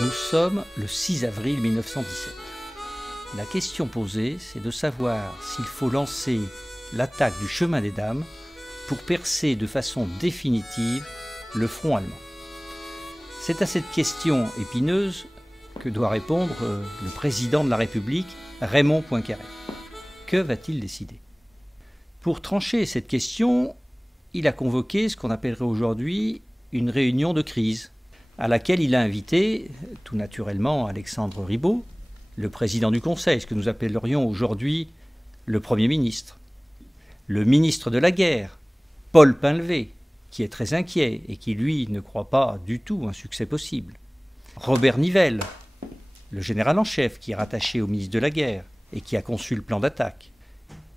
Nous sommes le 6 avril 1917. La question posée, c'est de savoir s'il faut lancer l'attaque du chemin des dames pour percer de façon définitive le front allemand. C'est à cette question épineuse que doit répondre le président de la République, Raymond Poincaré. Que va-t-il décider? Pour trancher cette question, il a convoqué ce qu'on appellerait aujourd'hui une réunion de crise, à laquelle il a invité, tout naturellement, Alexandre Ribot, le président du Conseil, ce que nous appellerions aujourd'hui le Premier ministre, le ministre de la Guerre, Paul Painlevé, qui est très inquiet et qui, lui, ne croit pas du tout un succès possible, Robert Nivelle, le général en chef, qui est rattaché au ministre de la Guerre et qui a conçu le plan d'attaque,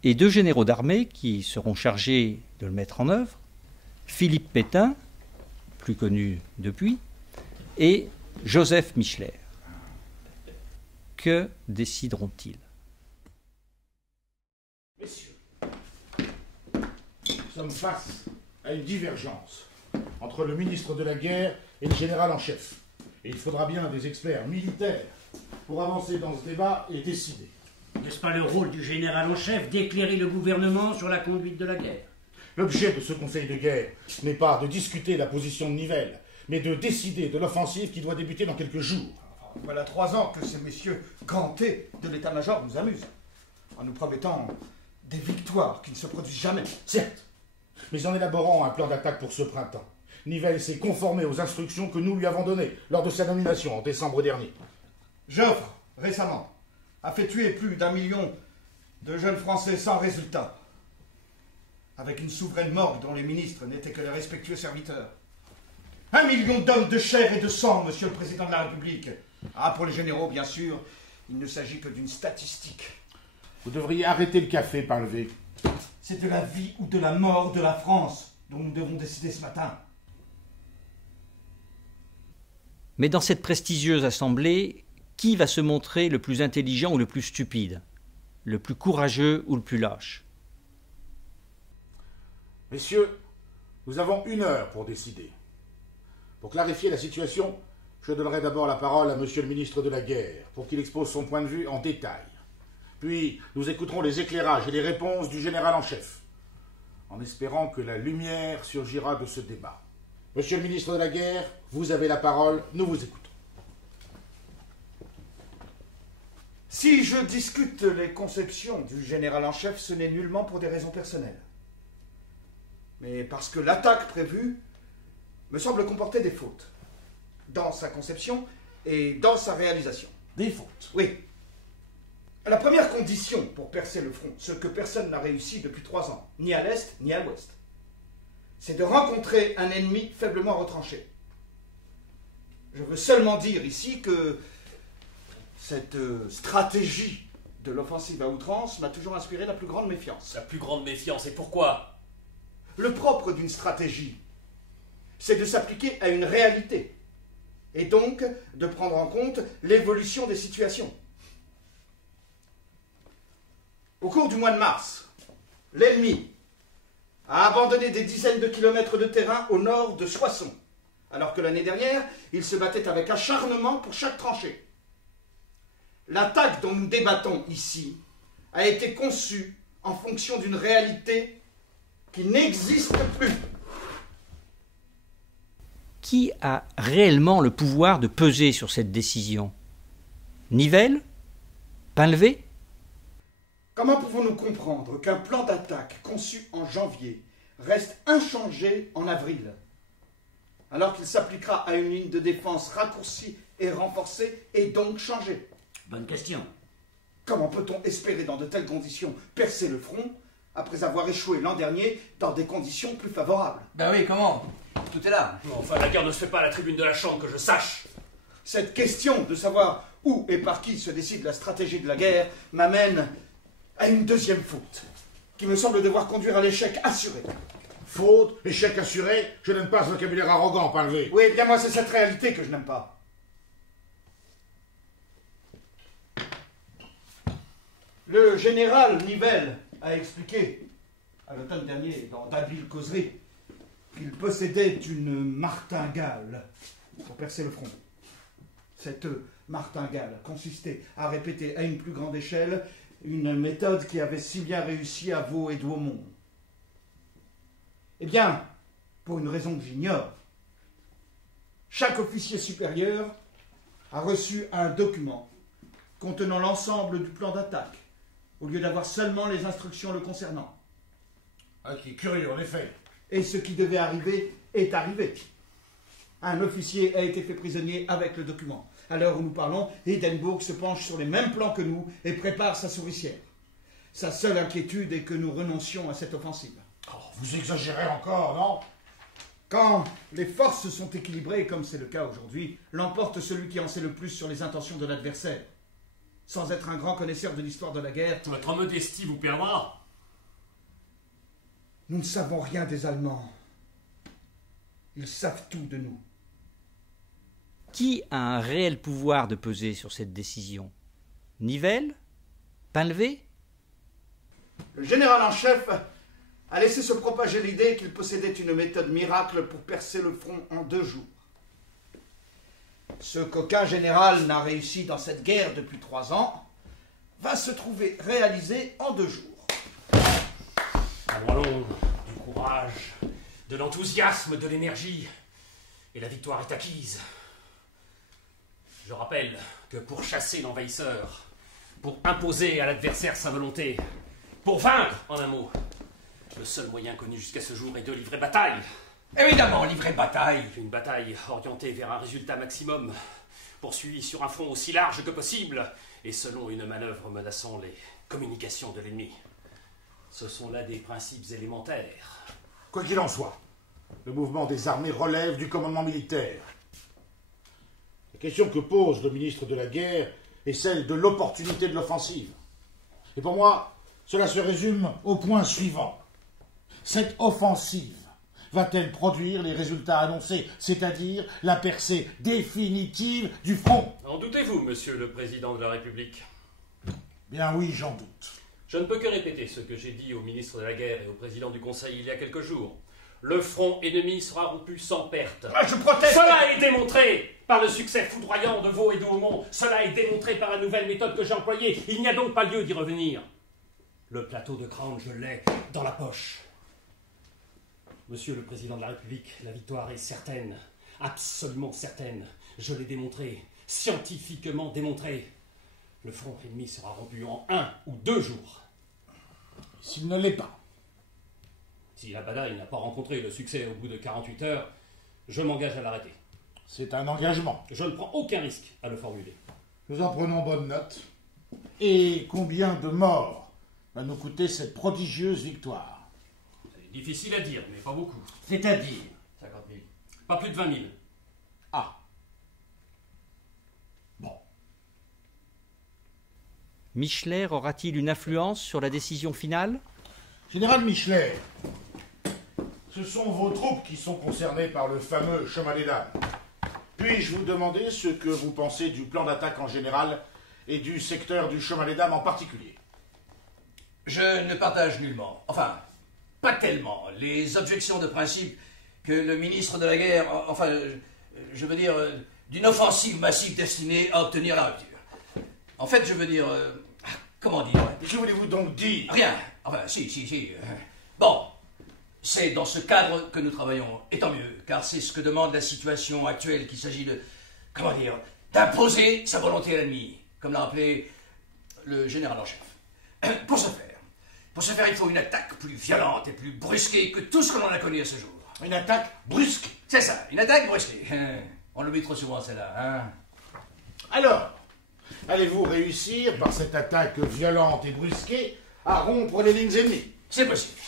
et deux généraux d'armée qui seront chargés de le mettre en œuvre, Philippe Pétain, plus connu depuis, et Joseph Micheler. Que décideront-ils? Messieurs, nous sommes face à une divergence entre le ministre de la Guerre et le général en chef. Et il faudra bien des experts militaires pour avancer dans ce débat et décider. N'est-ce pas le rôle du général en chef d'éclairer le gouvernement sur la conduite de la guerre? L'objet de ce conseil de guerre n'est pas de discuter la position de Nivelle, mais de décider de l'offensive qui doit débuter dans quelques jours. Voilà 3 ans que ces messieurs gantés de l'état-major nous amusent, en nous promettant des victoires qui ne se produisent jamais. Certes, mais en élaborant un plan d'attaque pour ce printemps, Nivelle s'est conformé aux instructions que nous lui avons données lors de sa nomination en décembre dernier. Joffre, récemment, a fait tuer plus d'1 million de jeunes Français sans résultat, avec une souveraine morgue dont les ministres n'étaient que les respectueux serviteurs. 1 million d'hommes de chair et de sang, monsieur le président de la République. Ah, pour les généraux, bien sûr, il ne s'agit que d'une statistique. Vous devriez arrêter le café, Painlevé. C'est de la vie ou de la mort de la France dont nous devons décider ce matin. Mais dans cette prestigieuse assemblée, qui va se montrer le plus intelligent ou le plus stupide, le plus courageux ou le plus lâche? Messieurs, nous avons 1 heure pour décider. Pour clarifier la situation, je donnerai d'abord la parole à monsieur le ministre de la Guerre, pour qu'il expose son point de vue en détail. Puis, nous écouterons les éclairages et les réponses du général en chef, en espérant que la lumière surgira de ce débat. Monsieur le ministre de la Guerre, vous avez la parole, nous vous écoutons. Si je discute les conceptions du général en chef, ce n'est nullement pour des raisons personnelles, mais parce que l'attaque prévue me semble comporter des fautes, dans sa conception et dans sa réalisation. Des fautes? Oui. La première condition pour percer le front, ce que personne n'a réussi depuis 3 ans, ni à l'Est ni à l'Ouest, c'est de rencontrer un ennemi faiblement retranché. Je veux seulement dire ici que cette stratégie de l'offensive à outrance m'a toujours inspiré la plus grande méfiance. La plus grande méfiance, et pourquoi? Le propre d'une stratégie, c'est de s'appliquer à une réalité, et donc de prendre en compte l'évolution des situations. Au cours du mois de mars, l'ennemi a abandonné des dizaines de kilomètres de terrain au nord de Soissons, alors que l'année dernière, il se battait avec acharnement pour chaque tranchée. L'attaque dont nous débattons ici a été conçue en fonction d'une réalité qui n'existe plus. Qui a réellement le pouvoir de peser sur cette décision? Nivelle? Painlevé? Comment pouvons-nous comprendre qu'un plan d'attaque conçu en janvier reste inchangé en avril, alors qu'il s'appliquera à une ligne de défense raccourcie et renforcée et donc changée? Bonne question. Comment peut-on espérer dans de telles conditions percer le front après avoir échoué l'an dernier dans des conditions plus favorables? Ben oui, comment? Tout est là. Enfin, la guerre ne se fait pas à la tribune de la Chambre, que je sache. Cette question de savoir où et par qui se décide la stratégie de la guerre m'amène à une deuxième faute, qui me semble devoir conduire à l'échec assuré. Faute, échec assuré, je n'aime pas ce vocabulaire arrogant, Painlevé. Oui, bien moi c'est cette réalité que je n'aime pas. Le général Nivelle a expliqué à l'automne dernier dans d'habiles causeries qu'il possédait une martingale pour percer le front. Cette martingale consistait à répéter à une plus grande échelle une méthode qui avait si bien réussi à Vaux et Douaumont. Eh bien, pour une raison que j'ignore, chaque officier supérieur a reçu un document contenant l'ensemble du plan d'attaque, au lieu d'avoir seulement les instructions le concernant. Ah, qui est curieux, en effet. Et ce qui devait arriver est arrivé. Un officier a été fait prisonnier avec le document. À l'heure où nous parlons, Hindenburg se penche sur les mêmes plans que nous et prépare sa souricière. Sa seule inquiétude est que nous renoncions à cette offensive. Oh, vous exagérez encore, non? Quand les forces sont équilibrées, comme c'est le cas aujourd'hui, l'emporte celui qui en sait le plus sur les intentions de l'adversaire. Sans être un grand connaisseur de l'histoire de la guerre, Votre modestie vous perdra. nous ne savons rien des Allemands. Ils savent tout de nous. Qui a un réel pouvoir de peser sur cette décision? Nivelle? Painlevé? Le général en chef a laissé se propager l'idée qu'il possédait une méthode miracle pour percer le front en 2 jours. Ce qu'aucun général n'a réussi dans cette guerre depuis 3 ans va se trouver réalisé en 2 jours. Allons, du courage, de l'enthousiasme, de l'énergie, et la victoire est acquise. Je rappelle que pour chasser l'envahisseur, pour imposer à l'adversaire sa volonté, pour vaincre, en un mot, le seul moyen connu jusqu'à ce jour est de livrer bataille. Évidemment, livrer bataille. Une bataille orientée vers un résultat maximum, poursuivie sur un front aussi large que possible, et selon une manœuvre menaçant les communications de l'ennemi. Ce sont là des principes élémentaires. Quoi qu'il en soit, le mouvement des armées relève du commandement militaire. La question que pose le ministre de la Guerre est celle de l'opportunité de l'offensive. Et pour moi, cela se résume au point suivant. Cette offensive va-t-elle produire les résultats annoncés, c'est-à-dire la percée définitive du front? En doutez-vous, monsieur le président de la République? Bien oui, j'en doute. Je ne peux que répéter ce que j'ai dit au ministre de la Guerre et au président du Conseil il y a quelques jours. Le front ennemi sera rompu sans perte. Ah, je proteste. Cela est démontré par le succès foudroyant de Vaux et Douaumont. Cela est démontré par la nouvelle méthode que j'ai employée. Il n'y a donc pas lieu d'y revenir. Le plateau de Craonne, je l'ai dans la poche. Monsieur le président de la République, la victoire est certaine. Absolument certaine. Je l'ai démontré. Scientifiquement démontré. Le front ennemi sera rompu en 1 ou 2 jours. S'il ne l'est pas. Si la bataille n'a pas rencontré le succès au bout de 48 heures, je m'engage à l'arrêter. C'est un engagement. Je ne prends aucun risque à le formuler. Nous en prenons bonne note. Et combien de morts va nous coûter cette prodigieuse victoire? C'est difficile à dire, mais pas beaucoup. C'est-à-dire 50 000. Pas plus de 20 000. Ah. Bon. Micheler aura-t-il une influence sur la décision finale? Général Micheler, ce sont vos troupes qui sont concernées par le fameux chemin des dames. Puis-je vous demander ce que vous pensez du plan d'attaque en général et du secteur du chemin des dames en particulier? Je ne partage nullement, enfin, pas tellement, les objections de principe que le ministre de la Guerre, enfin, je veux dire, d'une offensive massive destinée à obtenir la rupture. En fait, je veux dire, comment dire? Que voulez-vous donc dire? Rien, enfin, si. Bon, c'est dans ce cadre que nous travaillons, et tant mieux, car c'est ce que demande la situation actuelle, qu'il s'agit de, comment dire, d'imposer sa volonté à l'ennemi, comme l'a rappelé le général en chef. Pour ce faire, il faut une attaque plus violente et plus brusquée que tout ce que l'on a connu à ce jour. Une attaque brusque. C'est ça, une attaque brusquée. On l'oublie trop souvent, celle-là, hein. Alors, allez-vous réussir, par cette attaque violente et brusquée, à rompre les lignes ennemies? C'est possible.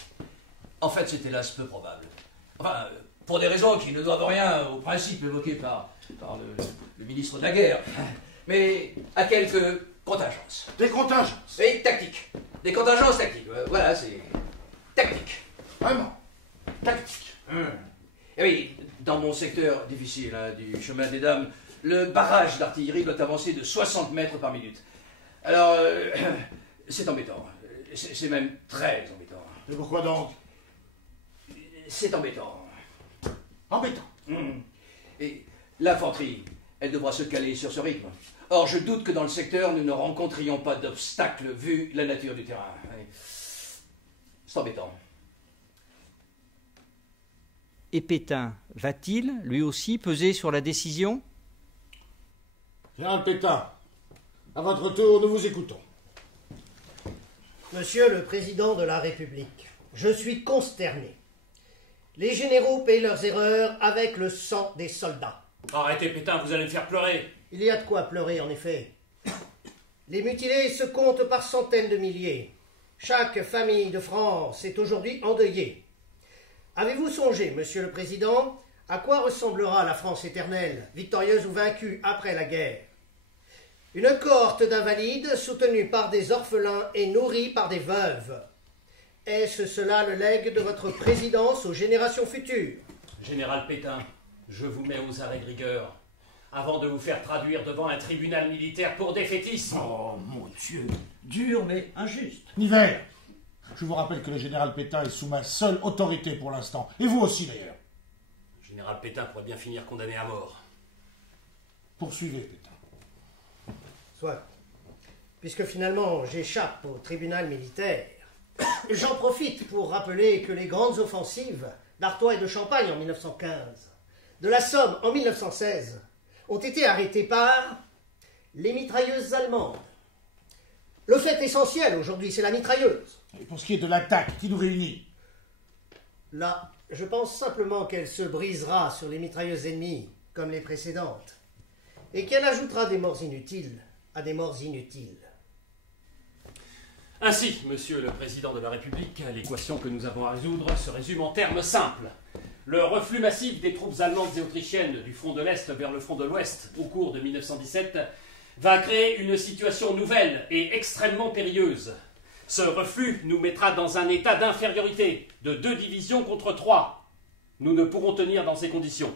En fait, c'est hélas peu probable. Enfin, pour des raisons qui ne doivent rien aux principes évoqués par le ministre de la Guerre, mais à quelques contingences. Des contingences. Et tactiques. Des contingences tactiques. Voilà, c'est tactique. Vraiment. Tactique. Et oui, dans mon secteur difficile hein, du chemin des dames, le barrage d'artillerie doit avancer de 60 mètres par minute. Alors, c'est embêtant. C'est même très embêtant. Et pourquoi donc? C'est embêtant. Embêtant. Et l'infanterie elle devra se caler sur ce rythme. Or, je doute que dans le secteur, nous ne rencontrions pas d'obstacles vu la nature du terrain. C'est embêtant. Et Pétain va-t-il, lui aussi, peser sur la décision? Général Pétain, à votre tour, nous vous écoutons. Monsieur le Président de la République, je suis consterné. Les généraux payent leurs erreurs avec le sang des soldats. Arrêtez, Pétain, vous allez me faire pleurer. Il y a de quoi pleurer, en effet. Les mutilés se comptent par centaines de milliers. Chaque famille de France est aujourd'hui endeuillée. Avez-vous songé, Monsieur le Président, à quoi ressemblera la France éternelle, victorieuse ou vaincue après la guerre? Une cohorte d'invalides soutenue par des orphelins et nourrie par des veuves. Est-ce cela le legs de votre présidence aux générations futures? Général Pétain, je vous mets aux arrêts de rigueur, avant de vous faire traduire devant un tribunal militaire pour défaitisme. Oh, mon Dieu, dur mais injuste. Niver, je vous rappelle que le général Pétain est sous ma seule autorité pour l'instant, et vous aussi d'ailleurs. Général Pétain pourrait bien finir condamné à mort. Poursuivez, Pétain. Soit. Puisque finalement j'échappe au tribunal militaire, j'en profite pour rappeler que les grandes offensives d'Artois et de Champagne en 1915, de la Somme en 1916, ont été arrêtées par les mitrailleuses allemandes. Le fait essentiel aujourd'hui, c'est la mitrailleuse. Et pour ce qui est de l'attaque qui nous réunit, Là, je pense simplement qu'elle se brisera sur les mitrailleuses ennemies, comme les précédentes, et qu'elle ajoutera des morts inutiles à des morts inutiles. Ainsi, Monsieur le Président de la République, l'équation que nous avons à résoudre se résume en termes simples. Le reflux massif des troupes allemandes et autrichiennes du front de l'Est vers le front de l'Ouest au cours de 1917 va créer une situation nouvelle et extrêmement périlleuse. Ce reflux nous mettra dans un état d'infériorité, de 2 divisions contre 3. Nous ne pourrons tenir dans ces conditions,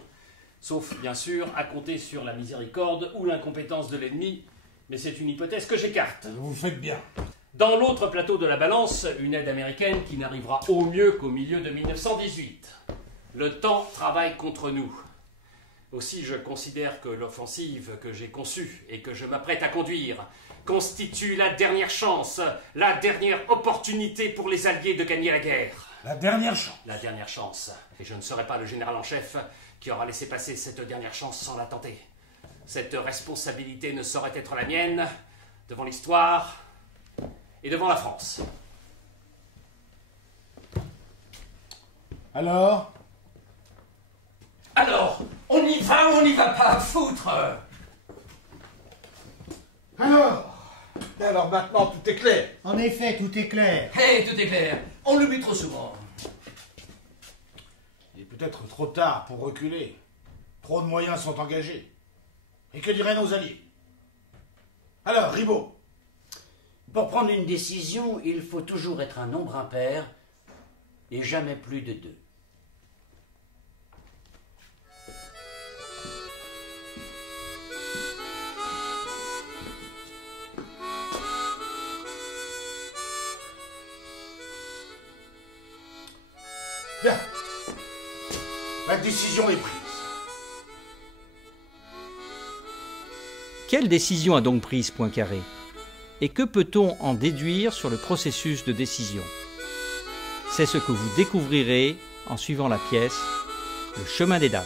sauf bien sûr à compter sur la miséricorde ou l'incompétence de l'ennemi, mais c'est une hypothèse que j'écarte. vous faites bien. Dans l'autre plateau de la balance, une aide américaine qui n'arrivera au mieux qu'au milieu de 1918. Le temps travaille contre nous. Aussi, je considère que l'offensive que j'ai conçue et que je m'apprête à conduire constitue la dernière chance, la dernière opportunité pour les Alliés de gagner la guerre. La dernière chance. La dernière chance. Et je ne serai pas le général en chef qui aura laissé passer cette dernière chance sans la tenter. Cette responsabilité ne saurait être la mienne devant l'histoire et devant la France. Alors, On y va ou on n'y va pas, foutre? Alors maintenant, tout est clair. En effet, tout est clair. Hé, tout est clair. On l'oublie trop souvent. il est peut-être trop tard pour reculer. Trop de moyens sont engagés. Et que diraient nos alliés? Alors, Ribaud, Pour prendre une décision, il faut toujours être un nombre impair et jamais plus de 2. bien. La décision est prise. Quelle décision a donc prise Poincaré? Et que peut-on en déduire sur le processus de décision? C'est ce que vous découvrirez en suivant la pièce Le chemin des dames.